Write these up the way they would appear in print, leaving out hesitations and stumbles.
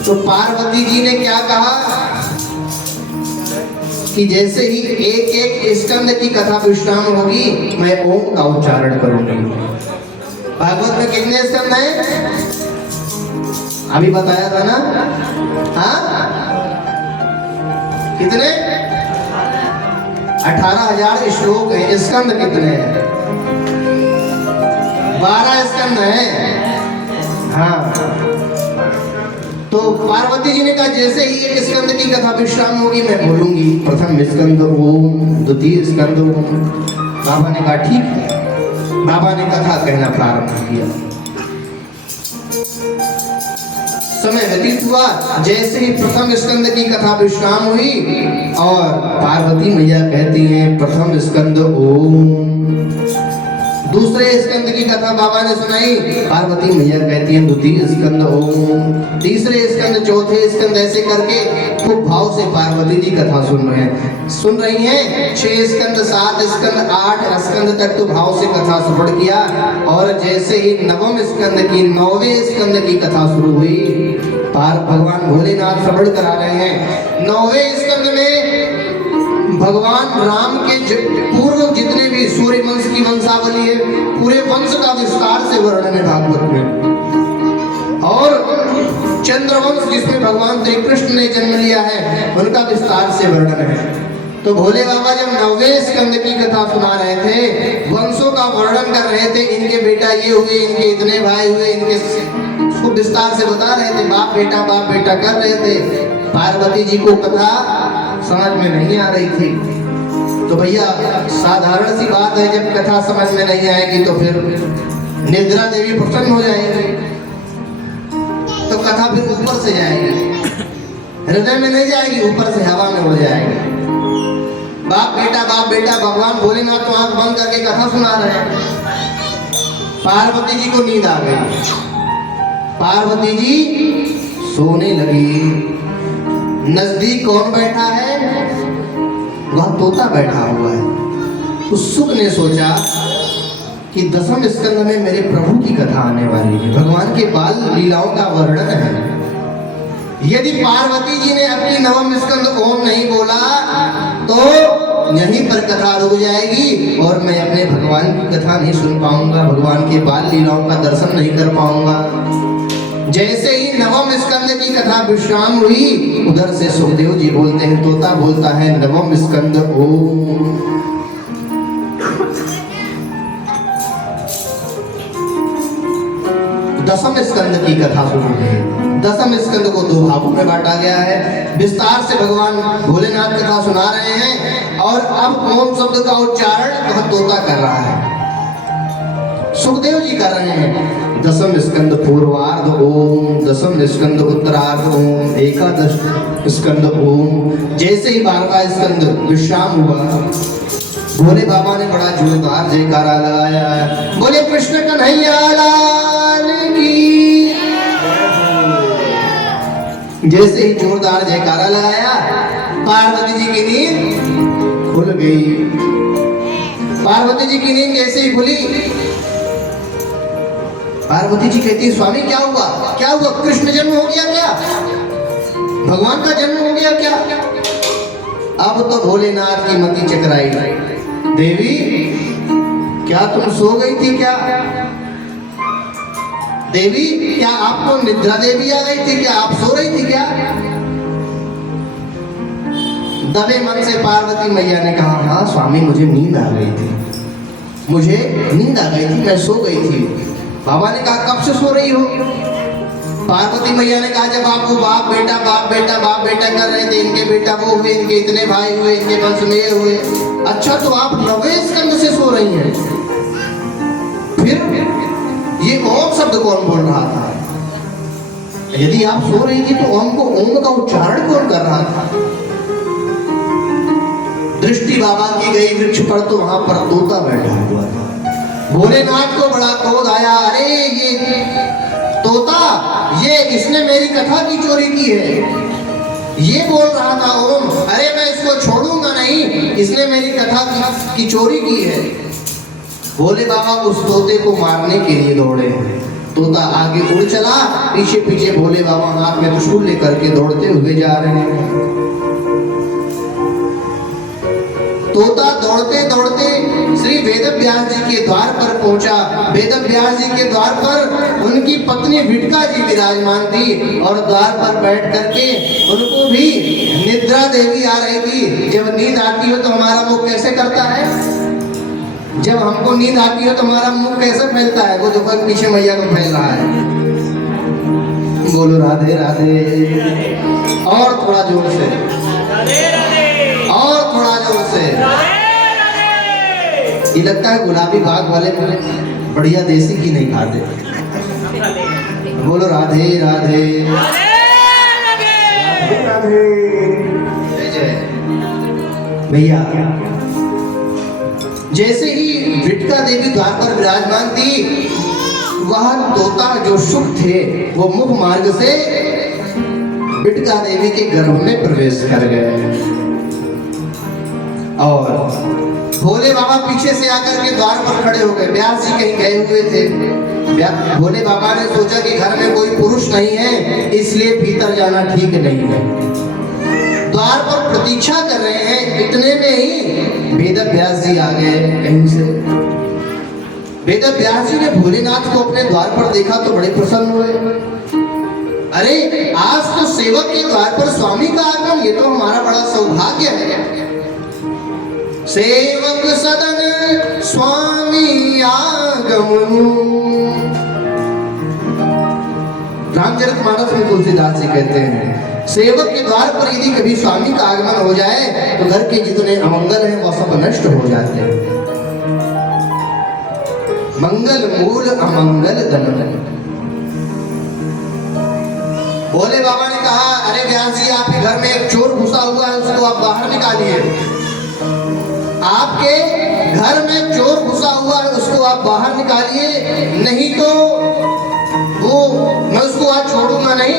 तो पार्वती जी ने क्या कहा कि जैसे ही एक एक स्कंद की कथा विश्राम होगी मैं ओम का उच्चारण करूंगी। भागवत में कितने स्कंद हैं? अभी बताया था ना? हाँ, कितने? 18,000 श्लोक हैं। स्कंद कितने हैं? 12 स्कंद हैं। हाँ, तो पार्वती जी ने कहा जैसे ही एक स्कंद की कथा विश्राम होगी मैं बोलूंगी प्रथम स्कंद ओम, द्वितीय स्कंद ओम। बाबा ने कहा ठीक है। बाबा ने कथा कहना प्रारंभ किया। समय व्यतीत हुआ। जैसे ही प्रथम स्कंद की कथा विश्राम हुई और पार्वती मैया कहती हैं प्रथम स्कंद ओम। दूसरे स्कंद की कथा बाबा ने सुनाई, पार्वती मैया कहती है द्वितीय स्कंद ओम। तीसरे स्कंद, चौथे स्कंद, ऐसे करके खूब भाव से पार्वती जी कथा सुन रही हैं। 6 स्कंद, 7 स्कंद, 8 स्कंद तक तो भाव से कथा श्रवण किया। और जैसे ही नवम स्कंद की 9वें स्कंद की कथा शुरू हुई, भगवान भोलेनाथ श्रवण करा रहे हैं। 9वें स्कंद में भगवान राम के पूर्व जितने भी सूर्य वंश की वंशावली है, पूरे वंश का विस्तार से वर्णन है भागवत में। और चंद्रवंश जिसमें भगवान श्री कृष्ण ने जन्म लिया है, उनका विस्तार से वर्णन है। तो भोले बाबा जब 9वें स्कंद की कथा सुना रहे थे, वंशों का वर्णन कर रहे थे, इनके बेटा ये हुए, इनके इतने भाई हुए, इनके खूब विस्तार से बता रहे थे, बाप बेटा कर रहे थे। पार्वती जी को कथा समझ में नहीं आ रही थी। तो भैया साधारण सी बात है, जब कथा समझ में नहीं आएगी तो फिर निद्रा देवी प्रसन्न हो जाएगी, तो कथा फिर ऊपर से जाएगी, हृदय में नहीं जाएगी, ऊपर से हवा में उड़ जाएगी। बाप बेटा भगवान भोलेनाथ तो आंख बंद करके कथा सुना रहे हैं। पार्वती जी को नींद आ गई, पार्वती जी सोने लगी। नजदीक कौन बैठा है? वह तोता बैठा हुआ है। उत्सुक ने सोचा कि 10वें स्कंद में मेरे प्रभु की कथा आने वाली है, भगवान के बाल लीलाओं का वर्णन है। यदि पार्वती जी ने अपनी 9वें स्कंद ओम नहीं बोला तो यहीं पर कथा रुक जाएगी और मैं अपने भगवान की कथा नहीं सुन पाऊंगा, भगवान के बाल लीलाओं का दर्शन नहीं कर पाऊंगा। जैसे ही 9वें स्कंद की कथा विश्राम हुई, उधर से सुखदेव जी बोलते हैं, तोता बोलता है 9वें स्कंद ओम। 10वें स्कंद की कथा शुरू है। 10वें स्कंद को 2 भागों में बांटा गया है। विस्तार से भगवान भोलेनाथ कथा सुना रहे हैं और अब ओम शब्द का उच्चारण वह तोता कर रहा है, सुखदेव जी कर रहे हैं। 10वें स्कंद पूर्वार्ध ओम, 10वें स्कंद उत्तरार्ध ओम, 11 स्कंद ओम। जैसे ही 12वां स्कंद विश्राम हुआ, भोले बाबा ने बड़ा जोरदार जयकारा लगाया, बोले कृष्ण कन्हैया लाल की। जैसे ही जोरदार जयकारा लगाया, पार्वती जी की नींद खुल गई। पार्वती जी की नींद जैसे ही खुली, पार्वती जी कहती है स्वामी क्या हुआ, क्या हुआ? कृष्ण जन्म हो गया क्या? भगवान का जन्म हो गया क्या? अब तो भोलेनाथ की मति चकराई। देवी क्या तुम सो गई थी क्या? देवी क्या आपको निद्रा देवी आ गई थी क्या? आप सो रही थी क्या? दबे मन से पार्वती मैया ने कहा हाँ स्वामी मुझे नींद आ गई थी, मुझे नींद आ गई थी, मैं सो गई थी। बाबा ने कहा कब से सो रही हो? पार्वती मैया ने कहा जब आप वो बाप बेटा कर रहे थे, इनके बेटा वो हुए, इनके इतने भाई हुए, इनके वंश में ये हुए। अच्छा तो आप 9वें स्कंद से सो रही हैं? फिर ये ओम शब्द कौन बोल रहा था? यदि आप सो रही थी तो ओम का उच्चारण कौन कर रहा था? दृष्टि बाबा की गई वृक्ष पर, तो वहां पर तोता बैठा हुआ था। भोलेनाथ को बड़ा क्रोध आया, अरे ये तोता, ये इसने मेरी कथा की चोरी की है। ये बोल रहा था ओम, अरे मैं इसको छोड़ूंगा नहीं, इसने मेरी कथा की चोरी की है। भोले बाबा उस तोते को मारने के लिए दौड़े। तोता आगे उड़ चला, पीछे पीछे भोले बाबा हाथ में त्रिशूल लेकर के दौड़ते हुए जा रहे हैं। तोता दौड़ते दौड़ते श्री वेदव्यास जी के द्वार पर पहुंचा। वेदव्यास जी के द्वार पर उनकी पत्नी विटका जी विराजमान थी और द्वार पर बैठ करके उनको भी निद्रा देवी आ रही थी। जब नींद आती हो तो हमारा मुंह कैसे करता है? जब हमको नींद आती हो तो हमारा मुंह कैसे फैलता है? वो जो पीछे मैया को फैल रहा है। बोलो राधे राधे। और थोड़ा जोर से, और थोड़ा जोर से। ये लगता है गुलाबी बाग वाले बढ़िया देसी की नहीं खाते। बोलो राधे राधे। जय जय भैया। जैसे ही विटका देवी द्वार पर विराजमान थी, वह तोता जो शुक थे वो मुख मार्ग से विटका देवी के गर्भ में प्रवेश कर गए और भोले बाबा पीछे से आकर के द्वार पर खड़े हो गए। व्यास जी कहीं गए हुए थे। भोले बाबा ने सोचा कि घर में कोई पुरुष नहीं है, इसलिए भीतर जाना ठीक नहीं है। द्वार पर प्रतीक्षा कर रहे हैं। इतने में ही वेदव्यास जी आ गए कहीं से। वेदव्यास जी ने भोलेनाथ को अपने द्वार पर देखा तो बड़े प्रसन्न हुए। अरे आज तो सेवक के द्वार पर स्वामी का आगमन, ये तो हमारा बड़ा सौभाग्य है। सेवक सदन स्वामी आगमन। रामचरितमानस में तुलसीदास जी कहते हैं, सेवक के द्वार पर यदि कभी स्वामी का आगमन हो जाए तो घर के जितने अमंगल हैं वह सब नष्ट हो जाते हैं। मंगल मूल अमंगल दमन। भोले बाबा ने कहा, अरे व्यास जी आपके घर में एक चोर घुसा हुआ है, उसको आप बाहर निकालिए। आपके घर में चोर घुसा हुआ है, उसको आप बाहर निकालिए, नहीं तो वो मैं उसको आज छोड़ूंगा नहीं।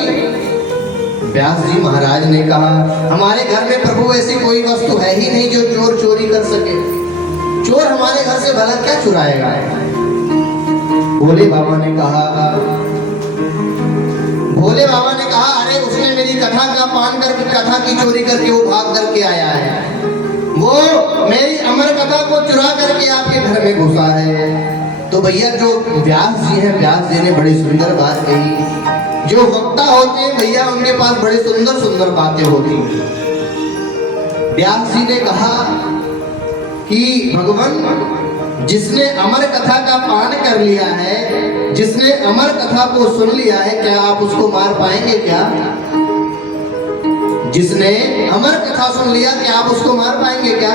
व्यास जी महाराज ने कहा, हमारे घर में प्रभु ऐसी कोई वस्तु है ही नहीं जो चोर चोरी कर सके। चोर हमारे घर से भला क्या चुराएगा? भोले बाबा ने कहा, अरे उसने मेरी कथा का पान करके कथा की चोरी करके वो भाग करके आया है। वो मेरी अमर कथा को चुरा करके आपके घर में घुसा है। तो भैया जो व्यास जी हैं, व्यास जी ने बड़ी सुंदर बात कही। जो वक्ता होते हैं भैया, उनके पास बड़ी सुंदर सुंदर बातें होती हैं। व्यास जी ने कहा कि भगवान, जिसने अमर कथा का पान कर लिया है, जिसने अमर कथा को सुन लिया है, क्या आप उसको मार पाएंगे क्या? जिसने अमर कथा सुन लिया, क्या आप उसको मार पाएंगे क्या?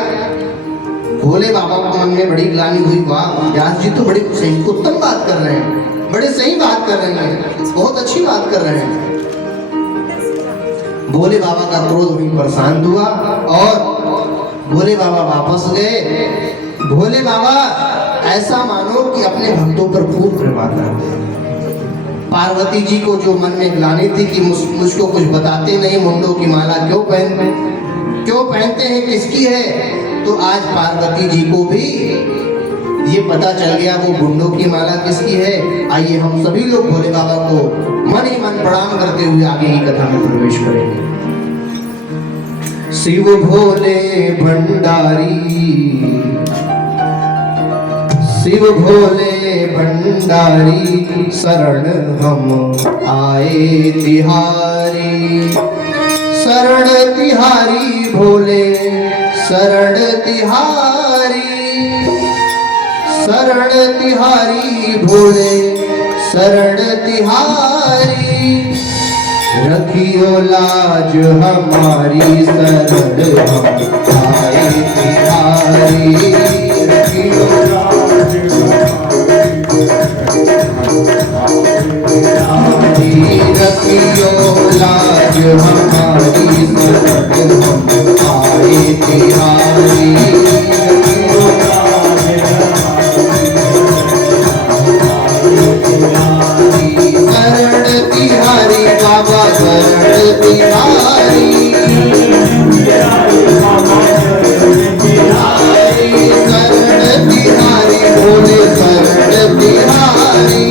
भोले बाबा को मन में बड़ी ग्लानि हुई। वाह, व्यास जी तो बड़ी सही उत्तम बात कर रहे हैं, बड़े सही बात कर रहे हैं, बहुत अच्छी बात कर रहे हैं। भोले बाबा का क्रोध वहीं पर शांत हुआ और भोले बाबा वापस गए। भोले बाबा ऐसा मानो कि अपने भक्तों पर खूब कृपा करते हैं। पार्वती जी को जो मन में ग्लानि थी कि मुझको कुछ बताते नहीं, मुंडों की माला क्यों पहनते हैं, किसकी है, तो आज पार्वती जी को भी ये पता चल गया वो मुंडों की माला किसकी है। आइए हम सभी लोग भोले बाबा को मन ही मन प्रणाम करते हुए आगे की कथा में प्रवेश करेंगे। शिव भोले भंडारी, शिव भोले भंडारी, शरण हम आए तिहारी। शरण तिहारी भोले, शरण तिहारी, शरण तिहारी भोले, शरण तिहारी। रखियो लाज हमारी, शरण हम आए तिहारी। रखियो लाज रखियो लाज हमारी, शरण हम आए तिहारी। शरण तिहारी बाबा, शरण तिहारी, शरण तिहारी भोले, शरण तिहारी।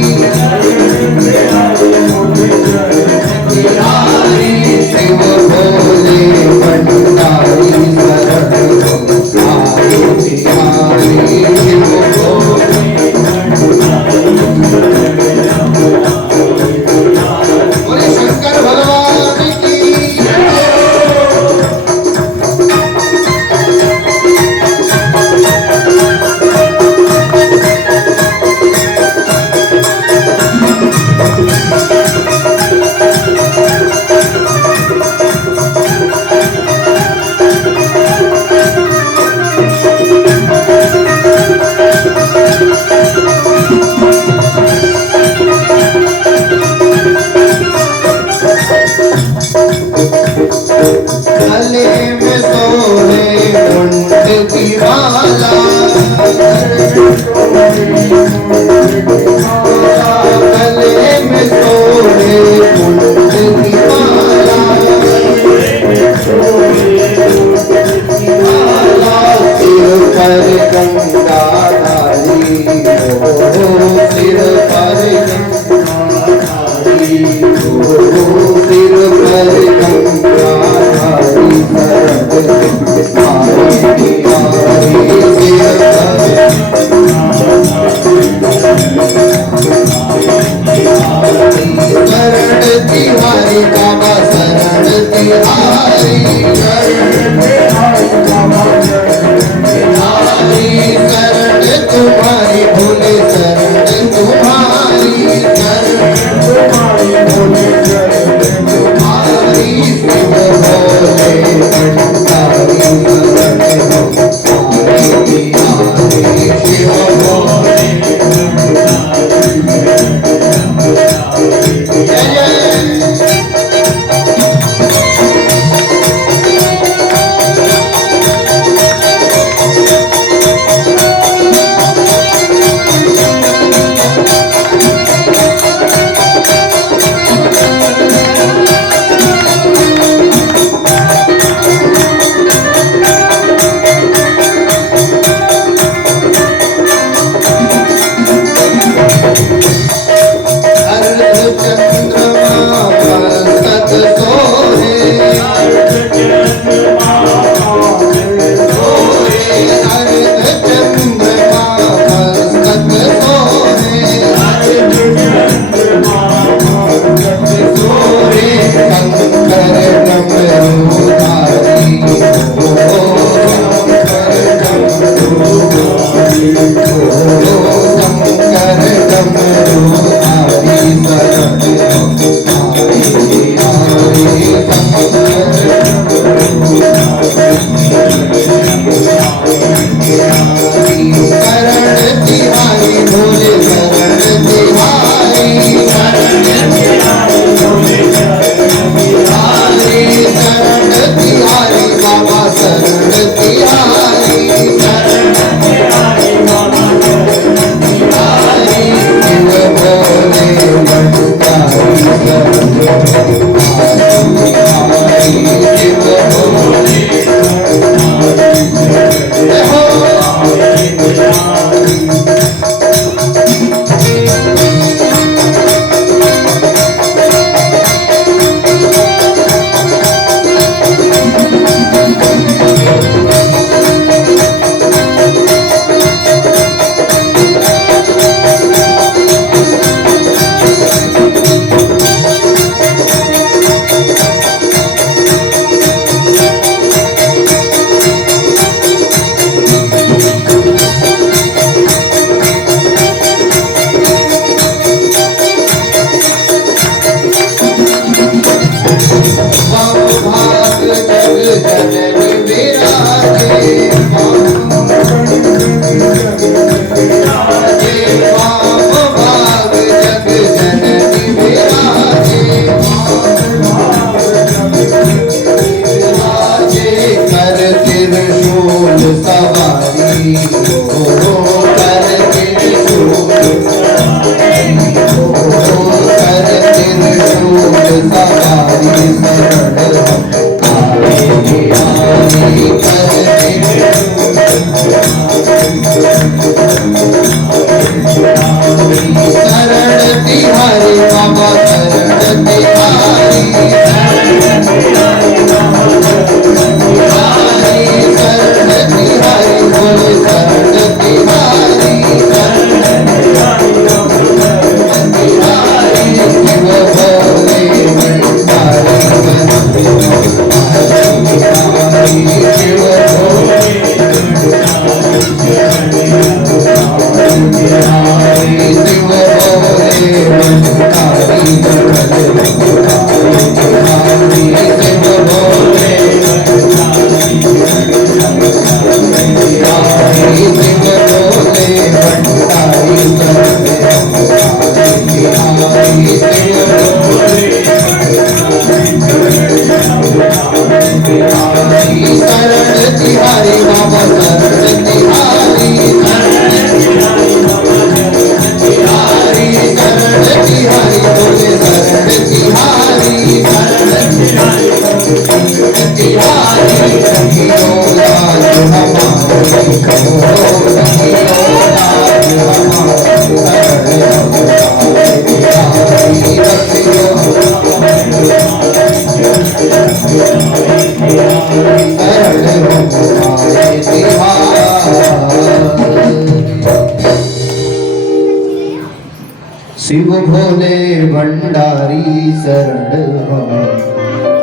भोले भंडारी शरण हम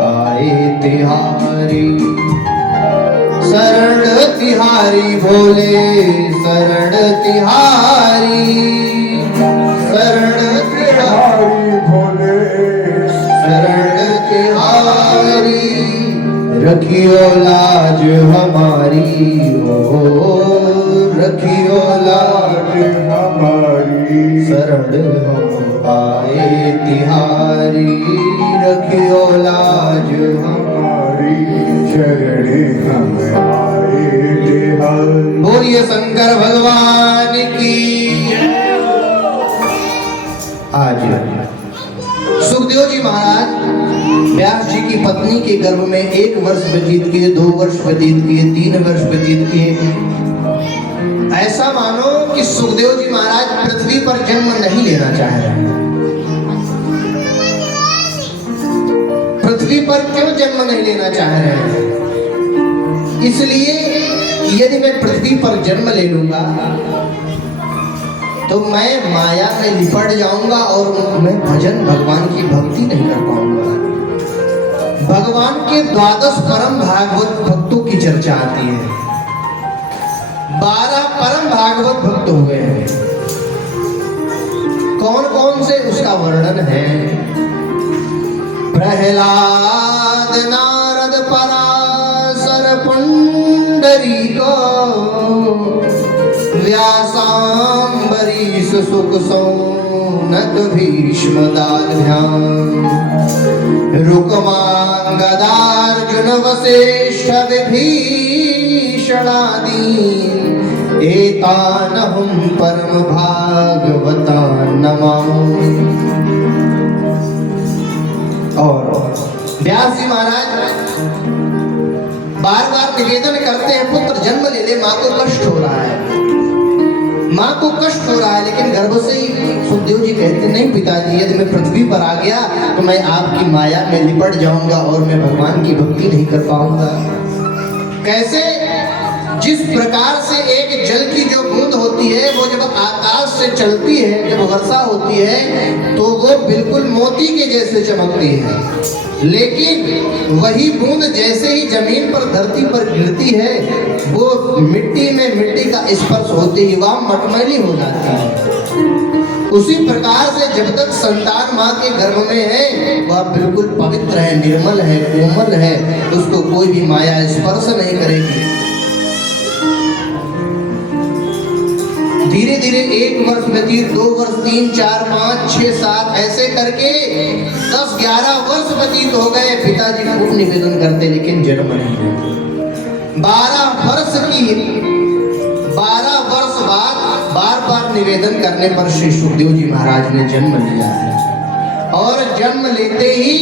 आए तिहारी। शरण तिहारी भोले शरण तिहारी, शरण तिहारी भोले शरण तिहारी। रखियो लाज हमारी ओ, रखियो लाज हमारी। शरण हम आए तिहारी, रखियो लाज हमारी। शरण हम आए तिहारी। बोलिए शंकर भगवान की। आज सुखदेव जी महाराज व्यास जी की पत्नी के गर्भ में 1 वर्ष व्यतीत किए, 2 वर्ष व्यतीत किए, 3 वर्ष व्यतीत किए। ऐसा मानो कि सुखदेव जी महाराज पृथ्वी पर जन्म नहीं लेना चाह रहे हैं। पृथ्वी पर क्यों जन्म नहीं लेना चाह रहे हैं? इसलिए यदि मैं पृथ्वी पर जन्म ले लूंगा तो मैं माया में लिपट जाऊंगा और मैं भजन भगवान की भक्ति नहीं कर पाऊंगा। भगवान के 12 परम भागवत भक्तों की चर्चा आती है। 12 परम भागवत भक्त हुए हैं। कौन कौन से उसका वर्णन है? प्रहलाद, नारद, पराशर, पुंडरीक, व्यासांबरीश, सुक, सौनक, भीष्म, दार्ढ्याम, रुक्मांगद, अर्जुन, वसिष्ठ, विभीषण आदि एतानहं परम भागवतान् नमामि। और व्यास जी महाराज बार बार निवेदन करते हैं, पुत्र जन्म ले ले, माँ को कष्ट हो रहा है, माँ को कष्ट हो रहा है। लेकिन गर्भ से ही सुखदेव जी कहते नहीं पिताजी, यदि मैं पृथ्वी पर आ गया तो मैं आपकी माया में लिपट जाऊंगा और मैं भगवान की भक्ति नहीं कर पाऊंगा। कैसे? जिस प्रकार से एक जल की जो बूंद होती है वो जब आकाश से चलती है, जब वर्षा होती है तो वो बिल्कुल मोती के जैसे चमकती है, लेकिन वही बूंद जैसे ही जमीन पर, धरती पर गिरती है वो मिट्टी में मिट्टी का स्पर्श होते ही वह मटमैली हो जाती है। उसी प्रकार से जब तक संतान माँ के गर्भ में है वह बिल्कुल पवित्र है, निर्मल है, कोमल है, उसको कोई भी माया स्पर्श नहीं करेगी। धीरे धीरे 1 वर्ष व्यतीत, 2 वर्ष, 3, 4, 5, 6, 7 ऐसे करके 10-11 वर्ष व्यतीत हो गए। पिताजी खूब निवेदन करते लेकिन जन्म नहीं लेते। 12 वर्ष बाद बार बार निवेदन करने पर श्री सुखदेव जी महाराज ने जन्म लिया है। और जन्म लेते ही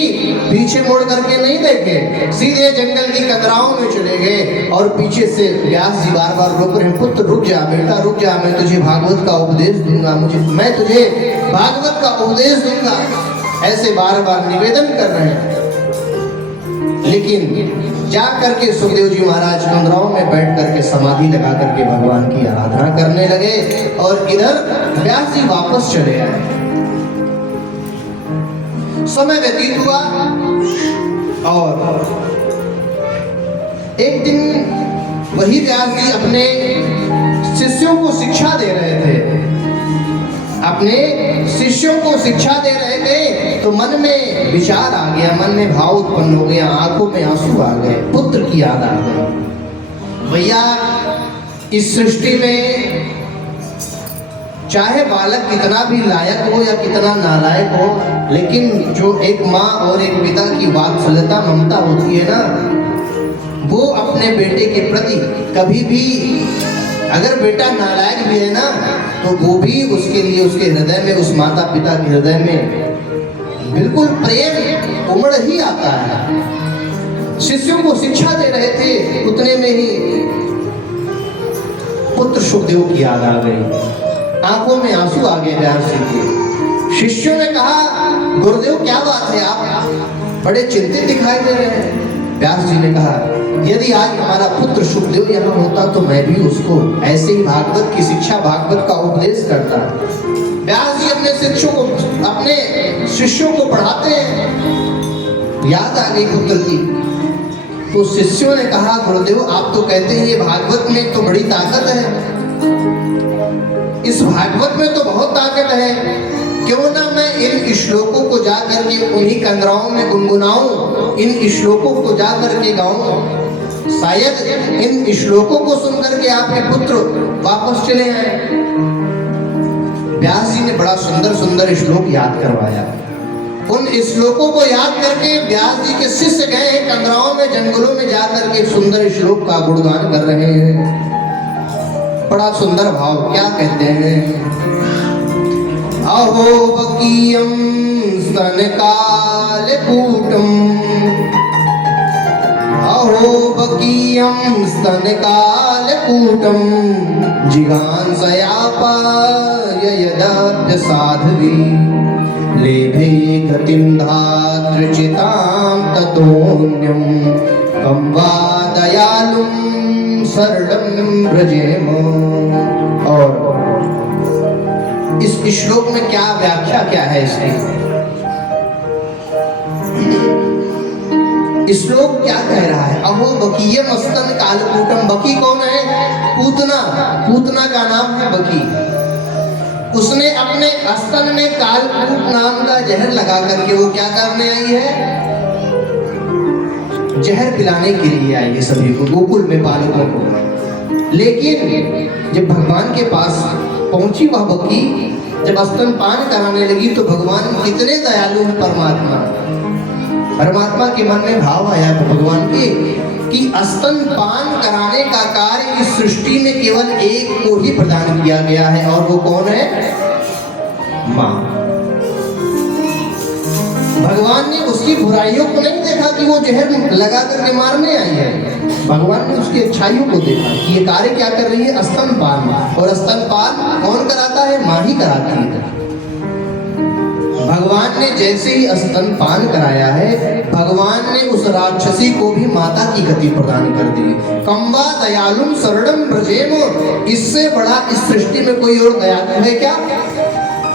पीछे मुड़ करके नहीं देखे, सीधे जंगल की कंदराओं में चले गए और पीछे से व्यास जी बार बार रोक रहे हैं, पुत्र रुक जा बेटा, रुक जा, मैं तुझे भागवत का उपदेश दूंगा, मैं तुझे भागवत का उपदेश दूंगा, ऐसे बार बार निवेदन कर रहे हैं। लेकिन जा करके सुखदेव जी महाराज कंदराओं में बैठ करके समाधि लगा करके भगवान की आराधना करने लगे और इधर व्यास जी वापस चले आए। समय व्यतीत हुआ और एक दिन वही व्यास जी अपने शिष्यों को शिक्षा दे रहे थे, अपने शिष्यों को शिक्षा दे रहे थे तो मन में विचार आ गया, मन में भाव उत्पन्न हो गया, आंखों में आंसू आ गए, पुत्र की याद आ गई। भैया इस सृष्टि में चाहे बालक कितना भी लायक हो या कितना नालायक हो, लेकिन जो एक माँ और एक पिता की वात्सल्यता ममता होती है ना, वो अपने बेटे के प्रति कभी भी, अगर बेटा नालायक भी है ना तो वो भी उसके लिए, उसके हृदय में, उस माता पिता के हृदय में बिल्कुल प्रेम उमड़ ही आता है। शिष्यों को शिक्षा दे रहे थे, उतने में ही पुत्र सुखदेव की याद आ गई, आंखों में आंसू आ गए व्यास जी के। शिष्यों ने कहा, गुरुदेव क्या बात है, आप बड़े चिंतित दिखाई दे रहे हैं। व्यास जी ने कहा, यदि आज हमारा पुत्र सुखदेव यहाँ होता तो मैं भी उसको ऐसे ही भागवत की शिक्षा, भागवत का उपदेश करता। व्यास जी अपने शिष्यों को पढ़ाते हैं। याद आ गई पुत्र की, तो शिष्यों ने कहा गुरुदेव आप तो कहते हैं ये भागवत में तो बड़ी ताकत है, इस भागवत में तो बहुत ताकत है, क्यों ना मैं इन श्लोकों को जा करके उन्हीं कंदराओं में गुनगुनाऊं, इन श्लोकों को जा करके गाऊं, शायद इन श्लोकों को सुनकर के आपके पुत्र वापस चले आए। व्यास जी ने बड़ा सुंदर सुंदर श्लोक याद करवाया। उन श्लोकों को याद करके व्यास जी के शिष्य गए कंदराओं में, जंगलों में जाकर के सुंदर श्लोक का गुणगान कर रहे हैं। बड़ा सुंदर भाव, क्या कहते हैं, अहो बकीयम स्तनकालकूटम, अहो बकीयम स्तनकालकूटम, जिगांसयापाय यदाप्य साध्वी, लेभे गतिं धातृचितां ततोऽन्यं, कं वा दयालुं सरलम व्रजेम। और इस श्लोक में क्या व्याख्या क्या है इसकी, श्लोक क्या कह रहा है, अहो बकीयम स्तन कालकूटम। बकी कौन है, पूतना, पूतना का नाम है बकी। उसने अपने स्तन में कालकूट नाम का जहर लगा करके वो क्या करने आई है, जहर पिलाने के लिए आई है सभी को, गोकुल में बालकों को। लेकिन जब भगवान के पास पहुंची वह बकी, जब स्तनपान कराने लगी तो भगवान कितने दयालु हैं परमात्मा। परमात्मा के मन में भाव आया भगवान के कि स्तनपान कराने का कार्य इस सृष्टि में केवल एक को ही प्रदान किया गया है, और वो कौन है, माँ। भगवान ने उसकी बुराइयों को नहीं देखा कि वो जहर लगा करके मारने आई है, भगवान ने उसकी अच्छाइयों को देखा कि ये कार्य क्या कर रही है, स्तनपान। और स्तनपान कौन कराता है, माँ ही कराती है। भगवान ने जैसे ही स्तनपान कराया है, भगवान ने उस राक्षसी को भी माता की गति प्रदान कर दी। कम्वा दयालुम शरणम व्रजेम, इससे बड़ा इस सृष्टि में कोई और दयालु है क्या।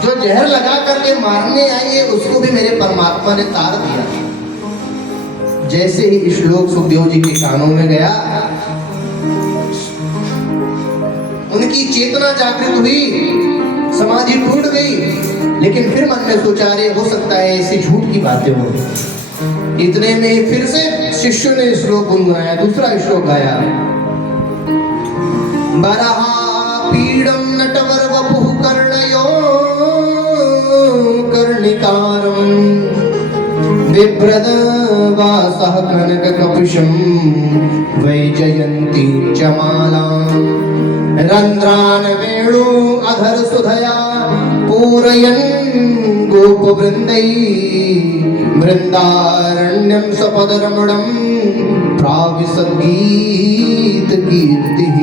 जो जहर लगा करके मारने आई है उसको भी मेरे परमात्मा ने तार दिया। जैसे ही श्लोक सुखदेव जी के कानों में गया, उनकी चेतना जागृत हुई, समाधि टूट गई। लेकिन फिर मन में सोचा रे हो सकता है ऐसी झूठ की बातें हो। इतने में फिर से शिष्यों ने श्लोक गुनगुनाया, दूसरा श्लोक गाया, बरहा पीड़म नटवर वपुः कर्णयो कर्णिकारं, बिभ्रद वासः कनक कपिशं, वैजयन्ती च मालां, रंध्रान वेणु अधर सुधया, पूरयन् गोपवृन्दै, वृन्दारण्यं सपदरमणं, प्राविशद्गीत कीर्तिः।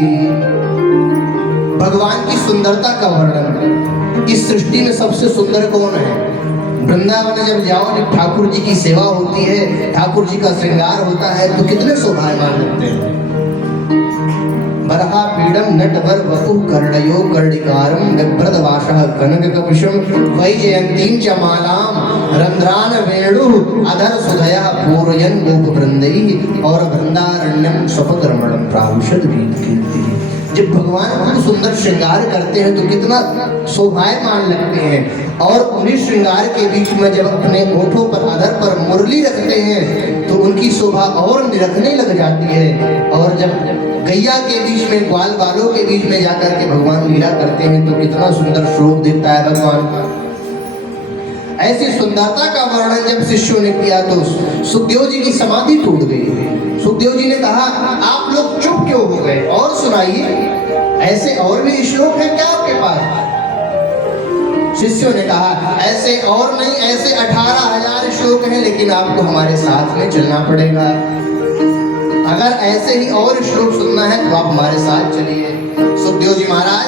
भगवान की सुंदरता का वर्णन, इस सृष्टि में सबसे सुंदर कौन है। वृंदावन जब जाओ, जब ठाकुर जी की सेवा होती है, ठाकुर जी का श्रृंगार होता है, तो कितने शोभायमान लगते हैं। बरहा पीड़म नटवर वपुः कर्णयो कर्णिकारं, बिभ्रद वासः कनक कपिशं, वैजयन्तीं च मालां, रंध्रान वेणु अधर सुधया, पूरयन् गोपवृन्दैः, और वृंदारण्यं स्वपदरमणं, प्राविशद् कीर्तिः। जब भगवान खूब सुंदर श्रृंगार करते हैं तो कितना शोभायमान लगते हैं। और उन्हीं श्रृंगार के बीच में जब अपने होठों पर, अधर पर मुरली रखते हैं तो उनकी शोभा और निरखने लग जाती है। और जब गैया के बीच में, ग्वाल बालों के बीच में जाकर के भगवान लीला करते हैं तो कितना सुंदर शोभ देता है भगवान का। ऐसी सुंदरता का वर्णन जब शिष्यों ने किया तो सुखदेव जी की समाधि टूट गई। सुखदेव जी ने कहा आप लोग चुप क्यों हो गए, और सुनाइए, ऐसे और भी श्लोक हैं क्या आपके पास। शिष्यों ने कहा ऐसे और नहीं, ऐसे 18,000 श्लोक हैं, लेकिन आपको हमारे साथ में चलना पड़ेगा। अगर ऐसे ही और श्लोक सुनना है तो आप हमारे साथ चलिए। सुखदेव जी महाराज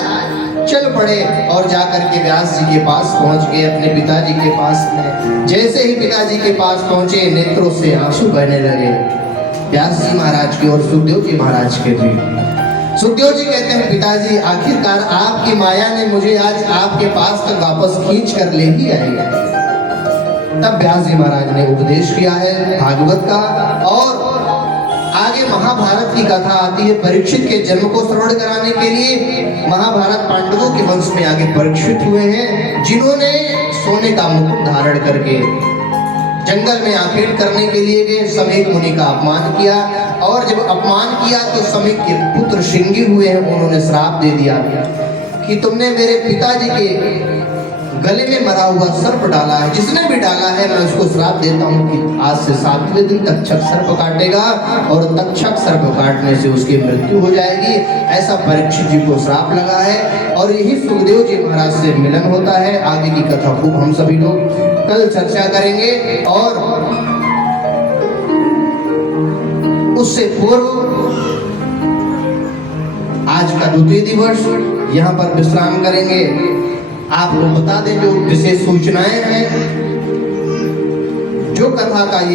चल पड़े और जाकर के व्यास जी के पास पहुंच गए, अपने पिताजी के पास में। जैसे ही पिताजी के पास पहुंचे, नेत्रों से आंसू बहने लगे व्यास जी महाराज के और सुखदेव जी महाराज के भी। सुखदेव जी कहते हैं पिताजी आखिरकार आपकी माया ने मुझे आज आपके पास तक वापस खींच कर ले ही आई है। तब व्यास जी महाराज ने उपदेश किया है भागवत का, और आगे महाभारत की कथा आती है। परीक्षित के जन्म को श्रवण कराने के लिए महाभारत पांडवों के वंश में आगे परीक्षित हुए हैं, जिन्होंने सोने का मुकुट धारण करके जंगल में आखेट करने के लिए गए। समीक मुनि का अपमान किया, और जब अपमान किया तो समीक के पुत्र श्रृंगी हुए हैं, उन्होंने श्राप दे दिया कि तुमने मेरे पिताजी के गले में मरा हुआ सर्प डाला है, जिसने भी डाला है मैं उसको श्राप देता हूँ कि आज से 7वें दिन तक्षक सर्प काटेगा, और तक्षक सर्प काटने से उसकी मृत्यु हो जाएगी। ऐसा परीक्षित जी को श्राप लगा है, और यही सुखदेव जी महाराज से मिलन होता है। आगे की कथा खूब हम सभी लोग कल चर्चा करेंगे, और उससे पूर्व आज का द्वितीय दिवस यहाँ पर विश्राम करेंगे। आप लोग बता दें जो विशेष सूचनाएं हैं, जो कथा का ये